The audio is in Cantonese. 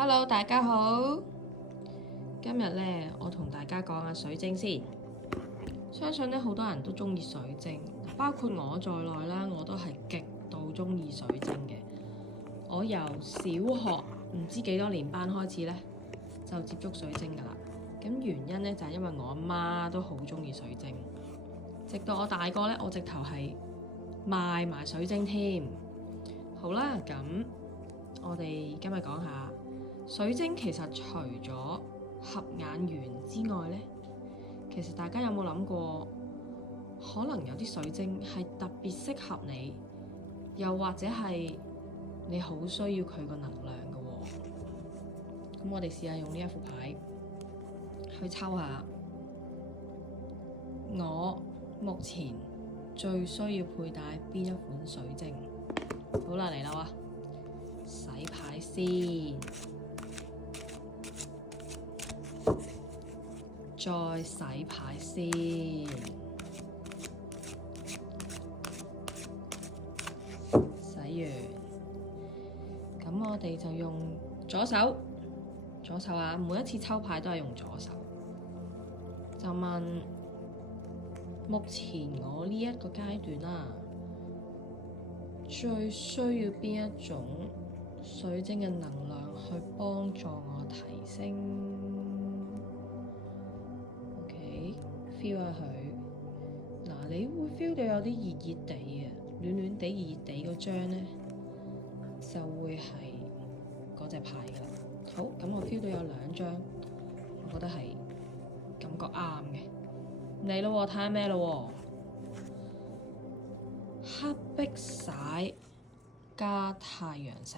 Hello，大家好。今日咧，我同大家講下水晶先。相信咧，好多人都中意水晶，包括我在內啦，我都係極度中意水晶嘅。我由小學唔知幾多年班開始咧，就接觸水晶噶啦。咁原因咧就係因為我阿媽都好中意水晶，直到我大個咧，我直頭係賣埋水晶添。好啦，咁我哋今日講下水晶。其實除咗合眼緣之外咧，其實大家有冇諗過，可能有啲水晶係特別適合你，又或者係你好需要佢個能量嘅喎。咁我哋試下用呢一副牌去抽下，我目前最需要佩戴邊一款水晶？好啦，嚟啦喎，洗牌先，再洗牌先，洗完，咁我哋就用左手啊！每一次抽牌都係用左手，就問目前我呢一個階段啦，最需要邊一種水晶嘅能量去幫助我提升？OK，feel 下佢。嗱，你會 feel 到有啲熱熱地嘅，暖暖地、熱熱地嗰張咧，就會係嗰隻牌㗎啦。好，咁我 feel 到有兩張，我覺得係感覺啱嘅。嚟咯喎，睇下咩咯喎？黑碧璽加太陽石。